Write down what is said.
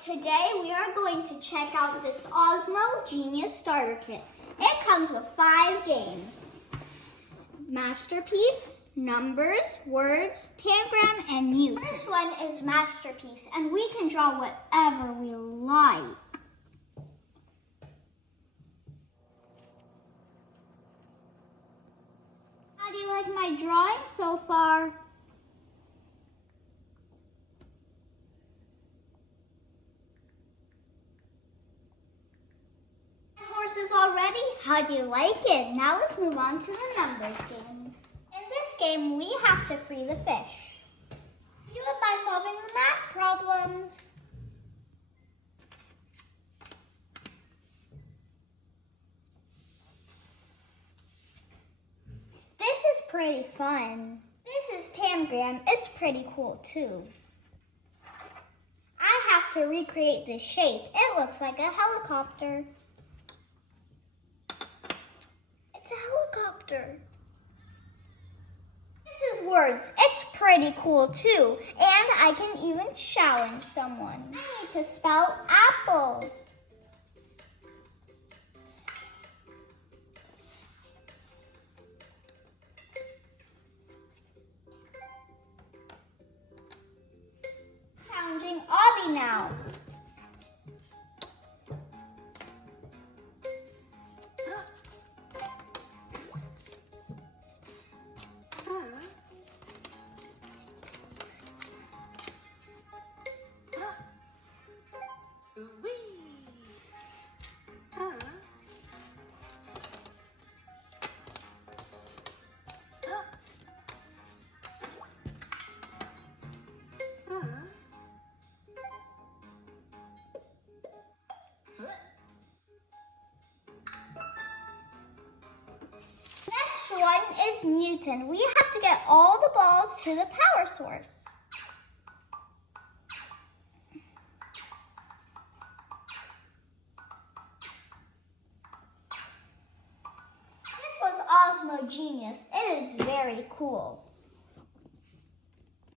today we are going to check out this OSMO Genius Starter Kit. It comes with 5 games: Masterpiece, Numbers, Words, Tangram, and Newton. The first one is Masterpiece, and we can draw whatever we like. How do you like my drawing so far? Horses already? How do you like it? Now let's move on to the numbers game. In this game, we have to free the fish. Do it by solving the math problems. This is pretty fun. This is Tangram. It's pretty cool too. I have to recreate this shape. It looks like a helicopter. It's a helicopter. This is Words. It's pretty cool too. And I can even challenge someone. I need to spell apple. Challenging Obby now. Next one is Newton. We have to get all the balls to the power source. This was OSMO Genius. It is very cool.